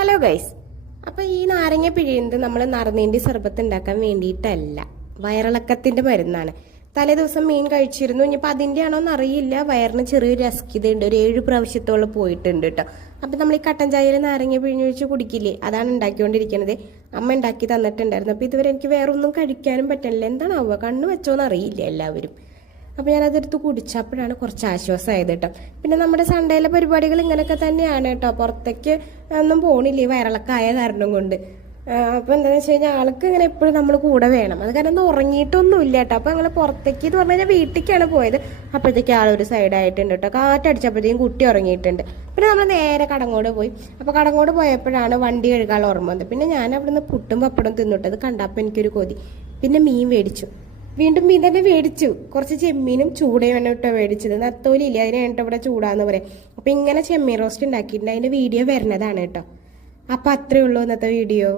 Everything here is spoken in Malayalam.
Hello guys. അപ്പോൾ ഈ നാരങ്ങ പിഴിയുന്നത് നമ്മൾ നറുനീണ്ടി സർബത്ത് ഉണ്ടാക്കാൻ വേണ്ടിയിട്ടല്ല, വയറിളക്കത്തിന്റെ മരുന്നാണ്. തലേ ദിവസം മീൻ കഴിച്ചിരുന്നു. ഇനിയിപ്പോൾ അതിൻ്റെ ആണോ എന്ന് അറിയില്ല, വയറിന് ചെറിയൊരു അസ്കിതയുണ്ട്, ഒരു 7 പ്രാവശ്യത്തോളം പോയിട്ടുണ്ട് കേട്ടോ. അപ്പം നമ്മൾ ഈ കട്ടൻ ചായയിൽ നാരങ്ങ പിഴിഞ്ഞൊഴിച്ച് കുടിക്കില്ലേ, അതാണ് ഉണ്ടാക്കിക്കൊണ്ടിരിക്കുന്നത്. അമ്മ ഉണ്ടാക്കി തന്നിട്ടുണ്ടായിരുന്നു. അപ്പോൾ ഇതുവരെ എനിക്ക് വേറെ ഒന്നും കഴിക്കാനും പറ്റണില്ല. എന്താണാവുക, കണ്ണ് വെച്ചോന്ന് അറിയില്ല എല്ലാവരും. അപ്പോൾ ഞാനതെടുത്ത് കുടിച്ചപ്പോഴാണ് കുറച്ച് ആശ്വാസമായത് കേട്ടോ. പിന്നെ നമ്മുടെ സൺഡേയിലെ പരിപാടികൾ ഇങ്ങനെയൊക്കെ തന്നെയാണ് കേട്ടോ. പുറത്തേക്ക് ഒന്നും പോണില്ലേ വയറിളക്കായ കാരണം കൊണ്ട്. അപ്പോൾ എന്താണെന്ന് വെച്ച് കഴിഞ്ഞാൽ ആൾക്ക് ഇങ്ങനെ എപ്പോഴും നമ്മൾ കൂടെ വേണം. അത് കാരണം ഒന്നും ഉറങ്ങിയിട്ടൊന്നും ഇല്ല കേട്ടോ. അപ്പോൾ അങ്ങനെ പുറത്തേക്ക് എന്ന് പറഞ്ഞു കഴിഞ്ഞാൽ വീട്ടിലേക്കാണ് പോയത്. അപ്പോഴത്തേക്ക് ആളൊരു സൈഡായിട്ടുണ്ട് കേട്ടോ. കാറ്റടിച്ചപ്പോഴത്തേക്കും കുട്ടി ഉറങ്ങിയിട്ടുണ്ട്. പിന്നെ നമ്മൾ നേരെ കടങ്ങോട് പോയി. അപ്പോൾ കടങ്ങോട് പോയപ്പോഴാണ് വണ്ടി കഴുകാൻ ഓർമ്മ വന്നത്. പിന്നെ ഞാൻ അവിടുന്ന് പുട്ടും പപ്പടം തിന്നിട്ടത് കണ്ടപ്പോൾ എനിക്കൊരു കൊതി. പിന്നെ മീൻ മേടിച്ചു. വീണ്ടും മീൻ തന്നെ മേടിച്ചു. കുറച്ച് ചെമ്മീനും ചൂടയും എണ്ണ ഇട്ടോ മേടിച്ചത്. നത്തോലി ഇല്ല, അതിന് വേണ്ടിട്ട് ഇവിടെ ചൂടാന്ന് പറയാം. അപ്പം ഇങ്ങനെ ചെമ്മീൻ റോസ്റ്റ് ഉണ്ടാക്കിയിട്ടുണ്ട്. അതിൻ്റെ വീഡിയോ വരുന്നതാണ് കേട്ടോ. അപ്പം അത്രയേ ഉള്ളൂ ഇന്നത്തെ വീഡിയോ.